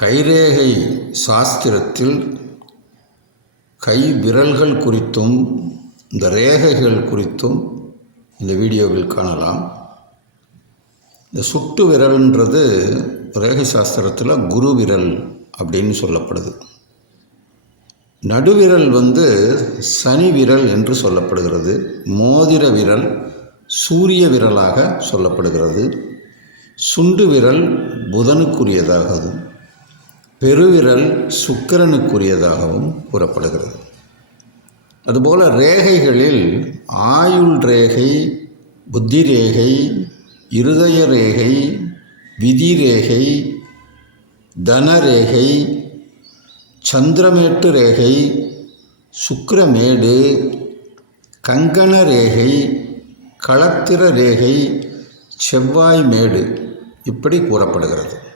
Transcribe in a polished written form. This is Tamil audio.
கைரேகை சாஸ்திரத்தில் கை விரல்கள் குறித்தும் இந்த ரேகைகள் குறித்தும் இந்த வீடியோவில் காணலாம். இந்த சுட்டு விரல்ன்றது ரேகை சாஸ்திரத்தில் குரு விரல் அப்படின்னு சொல்லப்படுது. நடுவிரல் சனி விரல் என்று சொல்லப்படுகிறது. மோதிர விரல் சூரிய விரலாக சொல்லப்படுகிறது. சுண்டு விரல் புதனுக்குரியதாகவும் பெருவிரல் சுக்கிரனுக்குரியதாகவும் கூறப்படுகிறது. அதுபோல் ரேகைகளில் ஆயுள் ரேகை, புத்தி ரேகை, இருதய ரேகை, விதி ரேகை, தனரேகை, சந்திரமேட்டு ரேகை, சுக்கிரமேடு, கங்கண ரேகை, களத்திர ரேகை, செவ்வாய் மேடு இப்படி கூறப்படுகிறது.